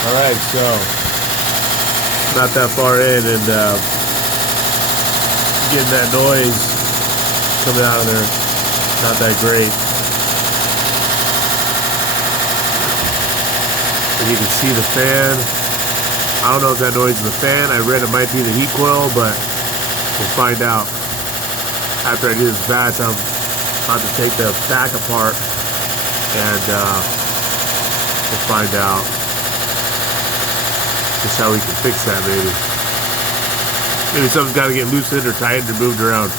Alright, so not that far in and getting that noise coming out of there, not that great. And you can see the fan. I don't know if that noise is the fan. I read it might be the heat coil, but we'll find out. After I do this batch, I'm about to take the back apart and we'll find out just how we can fix that maybe. Maybe something's got to get loosened or tightened or moved around.